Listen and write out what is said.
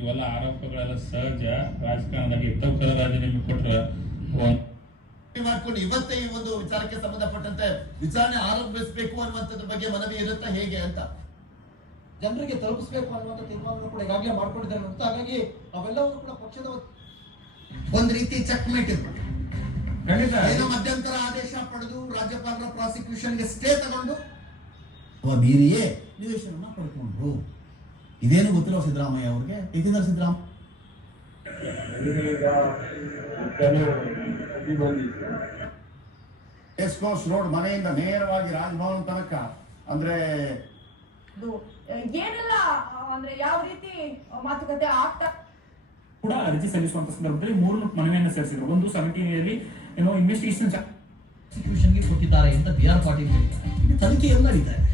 ಇವೆಲ್ಲ ಆರೋಪಗಳೆಲ್ಲ ಸಹಜ. ರಾಜಕಾರಣದಾಗ ಇದ್ದವಕ್ಕೆಲ್ಲ ರಾಜೀನಾಮೆ ಕೊಟ್ರ ಕೊಟ್ಟರೆ ಮಾಡ್ಕೊಂಡು ಇವತ್ತೇ ಈ ಒಂದು ವಿಚಾರಕ್ಕೆ ಸಂಬಂಧಪಟ್ಟಂತೆ ವಿಚಾರಣೆ ಆರಂಭಿಸಬೇಕು ಅನ್ನುವಂಥದ್ರ ಬಗ್ಗೆ ಮನವಿ ಇರುತ್ತಾ ಹೇಗೆ ಅಂತ? ಜನರಿಗೆ ತಲುಪಿಸಬೇಕು ಅನ್ನುವಂಥ ತೀರ್ಮಾನವನ್ನು ಕೂಡ ಈಗಾಗಲೇ ಮಾಡ್ಕೊಂಡಿದ್ದಾರೆ ಅಂತ. ಹಾಗಾಗಿ ಅವೆಲ್ಲವನ್ನು ಕೂಡ ಪಕ್ಷದ ಒಂದ್ ರೀತಿ ಚೆಕ್ ಮೇಟ್ ಏನೋ ಮಧ್ಯಂತರ ಆದೇಶ ಪಡೆದು ರಾಜ್ಯಪಾಲರ ಪ್ರಾಸಿಕ್ಯೂಷನ್ಗೆ ಸ್ಟೇ ತಗೊಂಡು ಮೀರಿಯೇ ನಿವೇಶನ ಪಡ್ಕೊಂಡ್ರು. ಇದೇನು ಗೊತ್ತಿಲ್ಲ ಸಿದ್ದರಾಮಯ್ಯ ಅವ್ರಿಗೆ. ಇದ್ದಿದ್ದಾರೆ ಸಿದ್ದರಾಮಯ್ಯ ಎಸ್ಕೋಸ್ ರೋಡ್ ಮನೆಯಿಂದ ನೇರವಾಗಿ ರಾಜಭವನ್ ತನಕ. ಅಂದ್ರೆ ಇದು ಏನೆಲ್ಲ ಅಂದ್ರೆ ಯಾವ ರೀತಿ ಮಾತುಕತೆ ಆಗ್ತಾ ಕೂಡ ಅರ್ಜಿ ಸಲ್ಲಿಸುವಂತ ಸಂದರ್ಭದಲ್ಲಿ ಮೂರು ಮನವಿಯನ್ನು ಸೇರಿಸಿದ್ರು ಒಂದು ಸಮಿತಿಯಲ್ಲಿ ಏನೋ ಇನ್ವೆಸ್ಟಿಗೇಷನ್ ಪ್ರಾಸಿಕ್ಯೂಷನ್ಗೆ ಕೊಟ್ಟಿದ್ದಾರೆ ಅಂತ ಬಿ ಆರ್ ಪಾಟೀಲ್ ಹೇಳಿದ್ದಾರೆ. ತನಿಖೆಯನ್ನು ನಡೀತಾ ಇದೆ